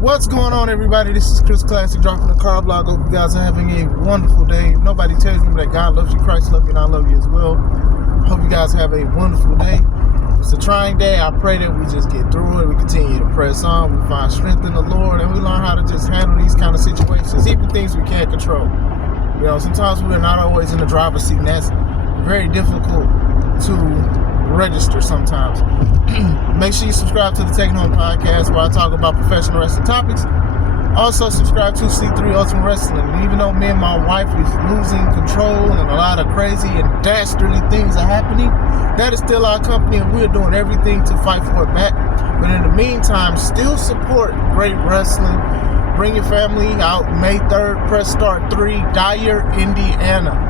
What's going on, everybody? This is Chris Classic dropping the car blog. Hope you guys are having a wonderful day. If nobody tells me that God loves you, Christ loves you, and I love you as well. Hope you guys have a wonderful day. It's a trying day. I pray that we just get through it. We continue to press on. We find strength in the Lord, and we learn how to just handle these kind of situations, even things we can't control. You know, sometimes we're not always in the driver's seat, and that's very difficult to register sometimes. Make sure you subscribe to the Taking Home podcast, where I talk about professional wrestling topics. Also subscribe to C3 Ultimate Wrestling. And even though me and my wife is losing control and a lot of crazy and dastardly things are happening, that is still our company, and we're doing everything to fight for it back. But in the meantime, still support great wrestling. Bring your family out May 3rd, Press Start 3, Dyer, Indiana.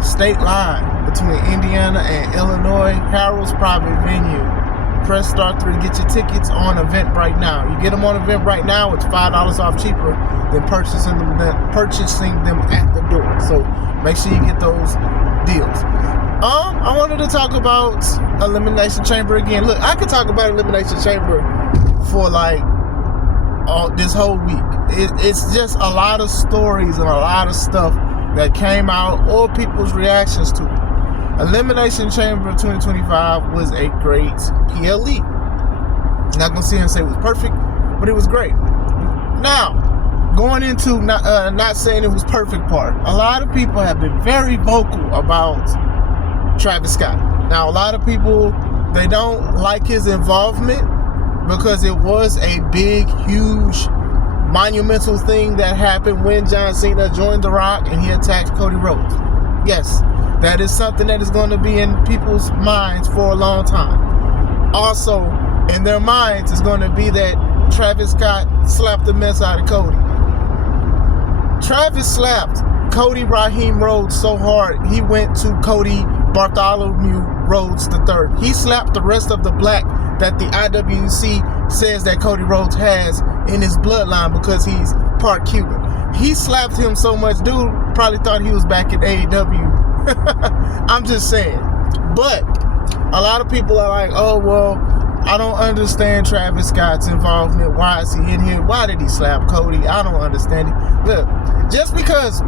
State line between Indiana and Illinois. Harold's private venue. Press Start 3. Get your tickets on Eventbrite now. You get them on Eventbrite now, it's $5 off cheaper than purchasing them at the door. So make sure you get those deals. I wanted to talk about Elimination Chamber again. Look, I could talk about Elimination Chamber for this whole week. It's just a lot of stories and a lot of stuff that came out, or people's reactions to it. Elimination Chamber 2025 was a great PLE. Not gonna sit here and say it was perfect, but it was great. Now, going into not saying it was perfect part, a lot of people have been very vocal about Travis Scott. Now, a lot of people, they don't like his involvement because it was a big, huge, monumental thing that happened when John Cena joined The Rock and he attacked Cody Rhodes. Yes, that is something that is going to be in people's minds for a long time. Also, in their minds is going to be that Travis Scott slapped the mess out of Cody. Travis slapped Cody Raheem Rhodes so hard, he went to Cody Bartholomew Rhodes III. He slapped the rest of the black that the IWC says that Cody Rhodes has in his bloodline because he's part Cuban. He slapped him so much, dude probably thought he was back in AEW. I'm just saying. But a lot of people are like, oh, well, I don't understand Travis Scott's involvement. Why is he in here? Why did he slap Cody? I don't understand it. Look, just because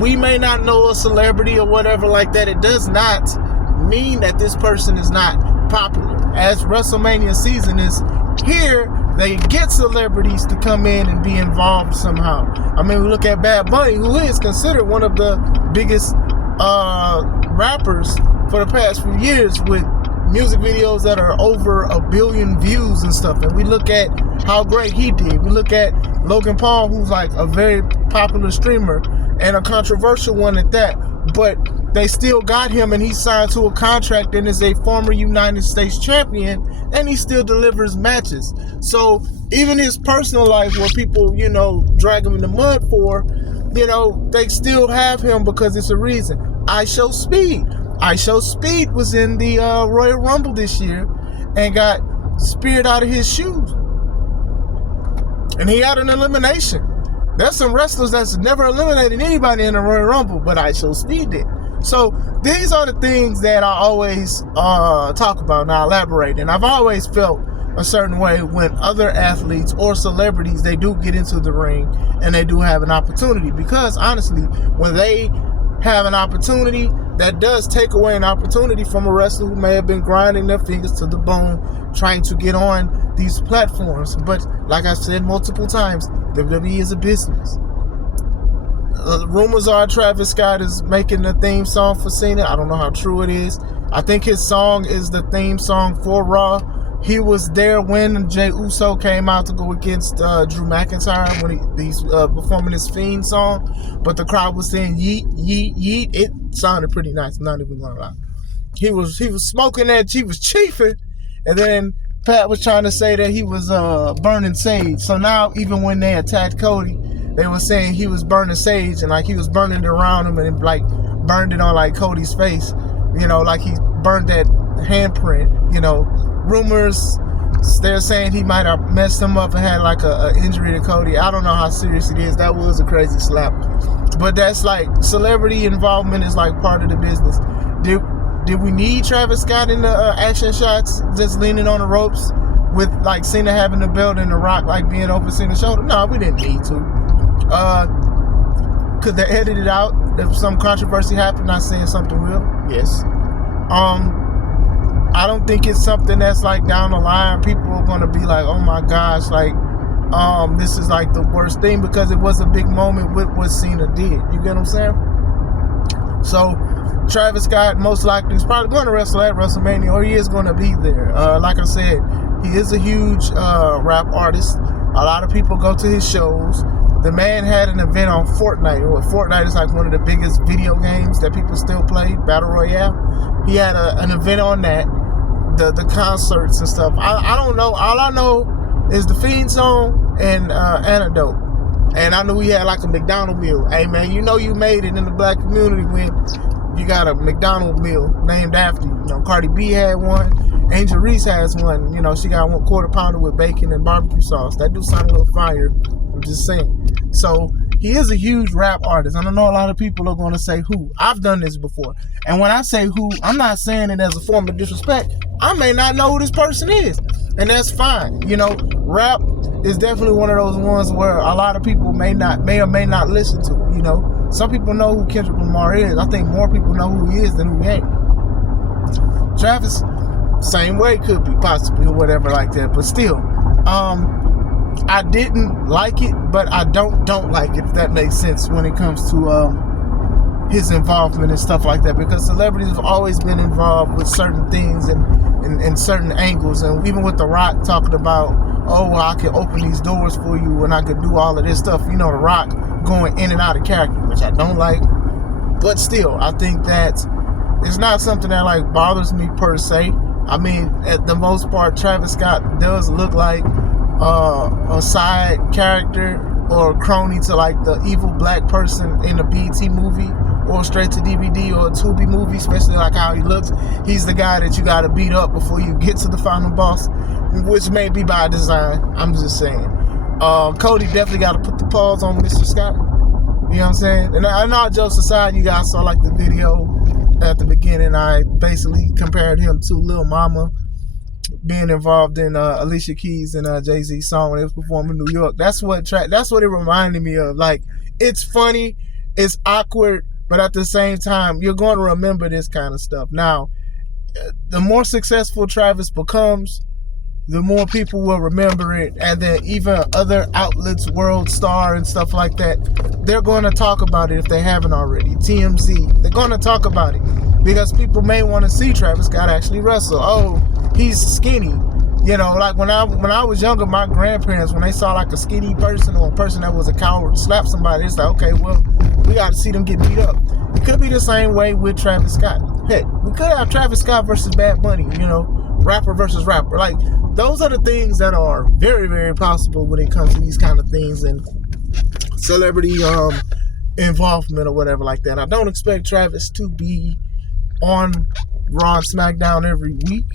we may not know a celebrity or whatever like that, it does not mean that this person is not popular. As WrestleMania season is here, they get celebrities to come in and be involved somehow. I mean, we look at Bad Bunny, who is considered one of the biggest rappers for the past few years, with music videos that are over 1 billion views and stuff. And we look at how great he did. We look at Logan Paul, who's like a very popular streamer and a controversial one at that. But they still got him, and he signed to a contract and is a former United States champion, and he still delivers matches. So even his personal life, where people, drag him in the mud for, they still have him because it's a reason. I Show Speed was in the Royal Rumble this year and got speared out of his shoes, and he had an elimination. There's some wrestlers that's never eliminated anybody in the Royal Rumble, but I Show Speed did. So these are the things that I always talk about, and I elaborate. And I've always felt a certain way when other athletes or celebrities, they do get into the ring and they do have an opportunity. Because honestly, when they have an opportunity, that does take away an opportunity from a wrestler who may have been grinding their fingers to the bone trying to get on these platforms. But like I said multiple times, WWE is a business. Rumors are Travis Scott is making the theme song for Cena. I don't know how true it is. I think his song is the theme song for Raw. He was there when Jey Uso came out to go against Drew McIntyre when he's performing his Fiend song. But the crowd was saying yeet, yeet, yeet. It sounded pretty nice. I'm not even gonna lie. He was smoking that. He was chiefing, and then Pat was trying to say that he was burning sage. So now even when they attacked Cody, they were saying he was burning sage, and like he was burning it around him, and like burned it on like Cody's face, like he burned that handprint. Rumors, they're saying he might have messed him up and had like a injury to Cody. I don't know how serious it is. That was a crazy slap, but that's like celebrity involvement is like part of the business. Did we need Travis Scott in the action shots, just leaning on the ropes? with like Cena having the belt and The Rock like being over Cena's shoulder? No, we didn't need to. Could they edit it out if some controversy happened? Not saying something will. Yes. I don't think it's something that's like down the line people are gonna be like, oh my gosh, like this is like the worst thing, because it was a big moment with what Cena did. You get what I'm saying? So Travis Scott most likely is probably going to wrestle at WrestleMania, or he is going to be there. Like I said, he is a huge rap artist. A lot of people go to his shows. The man had an event on Fortnite. Fortnite is like one of the biggest video games that people still play, Battle Royale. He had an event on that, the concerts and stuff. I don't know. All I know is the Fiend song and Antidote. And I knew he had like a McDonald's meal. Hey man, you know you made it in the black community when you got a McDonald's meal named after you. You know, Cardi B had one. Angel Reese has one. You know, she got 1 quarter pounder with bacon and barbecue sauce. That do sound a little fire. I'm just saying. So he is a huge rap artist. I don't know, a lot of people are going to say who. I've done this before. And when I say who, I'm not saying it as a form of disrespect. I may not know who this person is. And that's fine. You know, rap is definitely one of those ones where a lot of people may or may not listen to it. You know, some people know who Kendrick Lamar is. I think more people know who he is than who he ain't. Travis, same way, could be possibly or whatever like that. But still, I didn't like it, but I don't like it, if that makes sense, when it comes to his involvement and stuff like that, because celebrities have always been involved with certain things and certain angles. And even with The Rock talking about, oh, well, I can open these doors for you and I could do all of this stuff, you know, The Rock going in and out of character, which I don't like. But still, I think that it's not something that like bothers me per se. I mean, at the most part, Travis Scott does look like a side character or a crony to like the evil black person in a BT movie or straight to DVD or a Tubi movie, especially like how he looks. He's the guy that you got to beat up before you get to the final boss, which may be by design. I'm just saying. Cody definitely got to put the pause on Mr. Scott. You know what I'm saying? And I know, jokes aside, you guys saw like the video at the beginning. I basically compared him to Lil Mama being involved in Alicia Keys and Jay-Z's song when they was performing in New York. That's what it reminded me of. Like, it's funny, it's awkward, but at the same time, you're going to remember this kind of stuff. Now, the more successful Travis becomes, the more people will remember it. And then even other outlets, World Star and stuff like that, they're going to talk about it if they haven't already. TMZ, they're going to talk about it because people may want to see Travis Scott actually wrestle. Oh, he's skinny. You know, like when I was younger, my grandparents, when they saw like a skinny person or a person that was a coward slap somebody, it's like, okay, well, we got to see them get beat up. It could be the same way with Travis Scott. Heck, we could have Travis Scott versus Bad Bunny, you know, rapper versus rapper. Like, those are the things that are very, very possible when it comes to these kind of things and celebrity involvement or whatever like that. I don't expect Travis to be on Raw and SmackDown every week.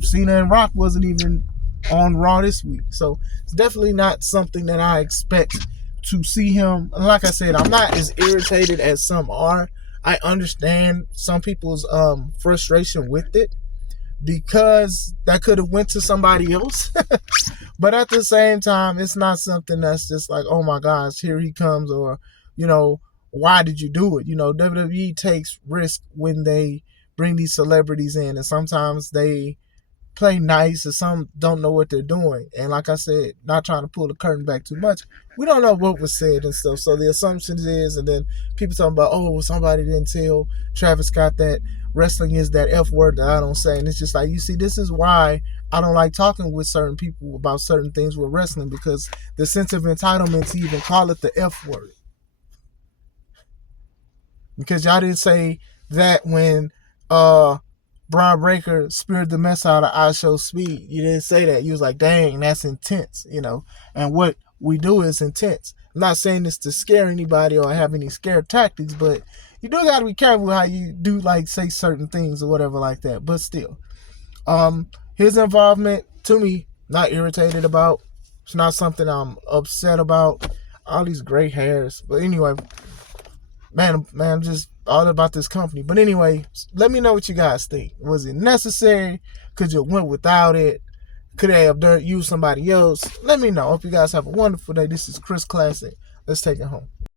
Cena and Rock wasn't even on Raw this week. So it's definitely not something that I expect to see him. And like I said, I'm not as irritated as some are. I understand some people's frustration with it, because that could have went to somebody else. But at the same time, it's not something that's just like, oh my gosh, here he comes, or, you know, why did you do it? You know, WWE takes risk when they bring these celebrities in, and sometimes they play nice, or some don't know what they're doing. And like I said, not trying to pull the curtain back too much, we don't know what was said and stuff. So the assumption is, and then people talking about, oh, somebody didn't tell Travis Scott that wrestling is that F word that I don't say. And it's just like, you see, this is why I don't like talking with certain people about certain things with wrestling, because the sense of entitlement to even call it the F word. Because y'all didn't say that when Braun Breaker speared the mess out of I Show Speed. You didn't say that. You was like, dang, that's intense, you know. And what we do is intense. I'm not saying this to scare anybody or have any scare tactics, but you do got to be careful how you do, like, say certain things or whatever like that. But still, his involvement, to me, not irritated about. It's not something I'm upset about. All these gray hairs. But anyway, man, I'm just all about this company. But anyway, let me know what you guys think. Was it necessary? Could you have went without it? Could I have used somebody else? Let me know. Hope you guys have a wonderful day. This is Chris Classic. Let's take it home.